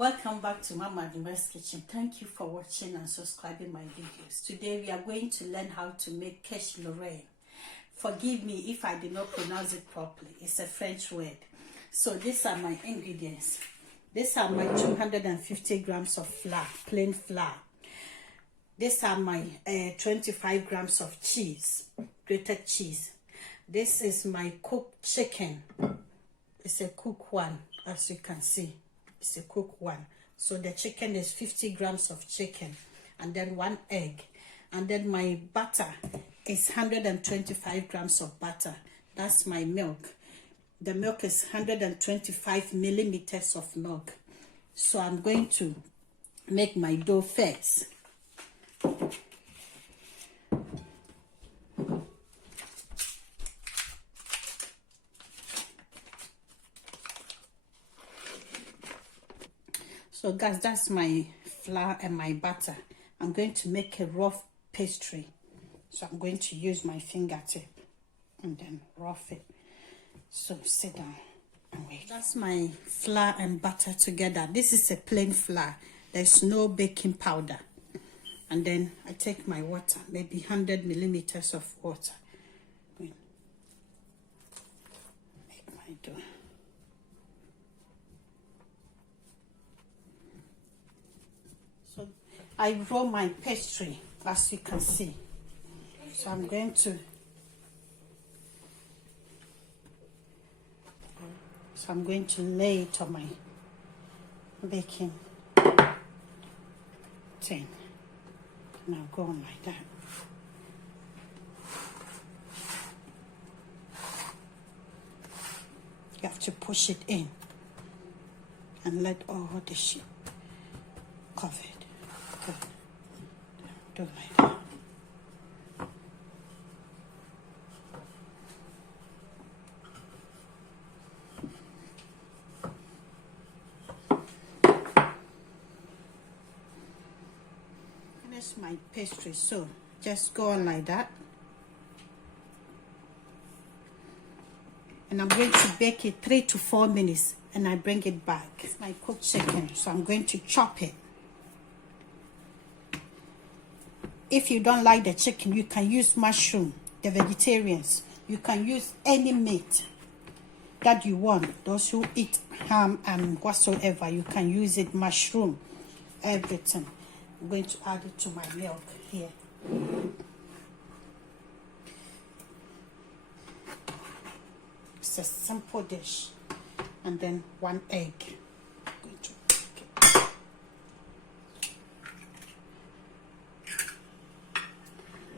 Welcome back to Mama Adoma's Kitchen. Thank you for watching and subscribing my videos. Today we are going to learn how to make Quchie Lorraine. Forgive me if I did not pronounce it properly. It's a French word. So these are my ingredients. These are my 250 grams of flour, plain flour. These are my 25 grams of cheese, grated cheese. This is my cooked chicken. It's a cooked one, as you can see. It's a cooked one. So the chicken is 50 grams of chicken, and then 1 egg. And then my butter is 125 grams of butter. That's my milk. The milk is 125 millimeters of milk. So I'm going to make my dough first. So guys, that's my flour and my butter. I'm going to make a rough pastry. So I'm going to use my fingertip and then rough it. So sit down and wait. That's my flour and butter together. This is a plain flour. There's no baking powder. And then I take my water, maybe 100 millimeters of water. Make my dough. So I roll my pastry, as you can see. So I'm going to lay it on my baking tin. And I'll go on like that. You have to push it in and let all the shit cover it. Good. Do like that. Finish my pastry, so just go on like that. And I'm going to bake it 3 to 4 minutes, and I bring it back. It's my cooked chicken, so I'm going to chop it. If you don't like the chicken, you can use mushroom. The vegetarians, you can use any meat that you want. Those who eat ham and whatsoever, you can use it, mushroom, everything. I'm going to add it to my milk here. It's a simple dish. And then 1 egg.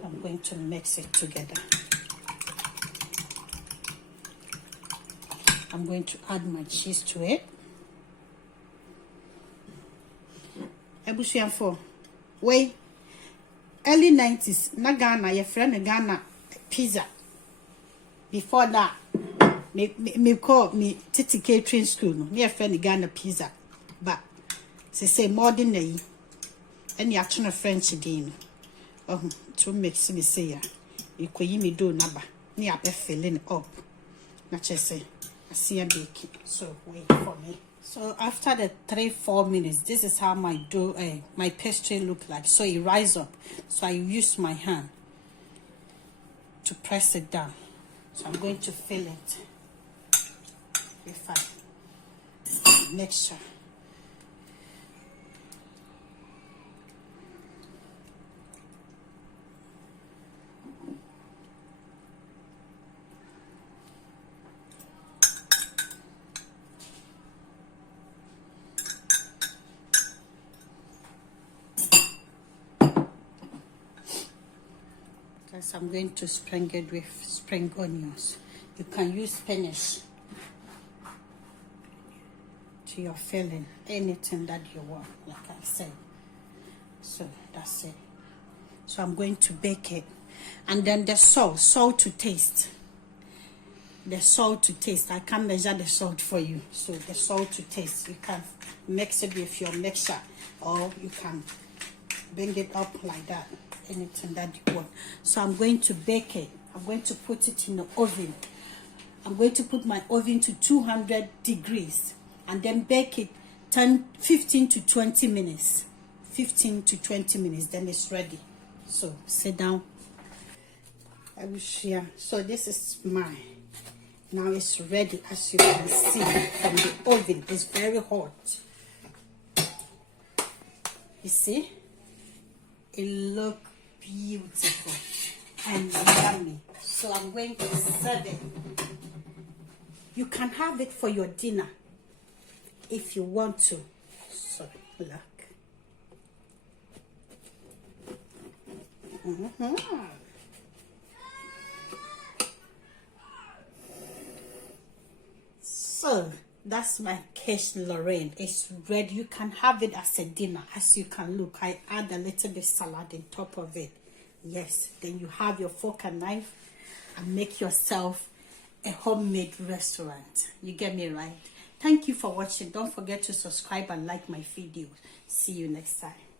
I'm going to mix it together. I'm going to add my cheese to it. Ebusuafo, way early 90s, na Ghana, your friend Ghana pizza. Before that, me call me Titi Catering School, near friend Ghana pizza. But say modern day, and you're trying French again. To make me say, you could me do number near filling up. Not just say, I see a baking. So wait for me. So after the 3-4 minutes, this is how my dough, my pastry look like. So it rise up. So I use my hand to press it down. So I'm going to fill it with a mixture. I'm going to sprinkle it with spring onions. You can use spinach to your filling, anything that you want, like I said. So that's it. So I'm going to bake it. And then the salt to taste. The salt to taste. I can't measure the salt for you. So the salt to taste. You can mix it with your mixer, or you can bring it up like that. Anything that you want. So I'm going to bake it. I'm going to put it in the oven. I'm going to put my oven to 200 degrees and then bake it 15 to 20 minutes. 15 to 20 minutes, then it's ready. So sit down. I will share. So this is mine. Now it's ready, as you can see from the oven. It's very hot. You see? It looks beautiful and yummy. So I'm going to serve it. You can have it for your dinner if you want to. So look. So that's my quiche Lorraine. It's ready. You can have it as a dinner. As you can look, I add a little bit salad on top of it. Yes, then you have your fork and knife and make yourself a homemade restaurant. You get me right? Thank you for watching. Don't forget to subscribe and like my videos. See you next time.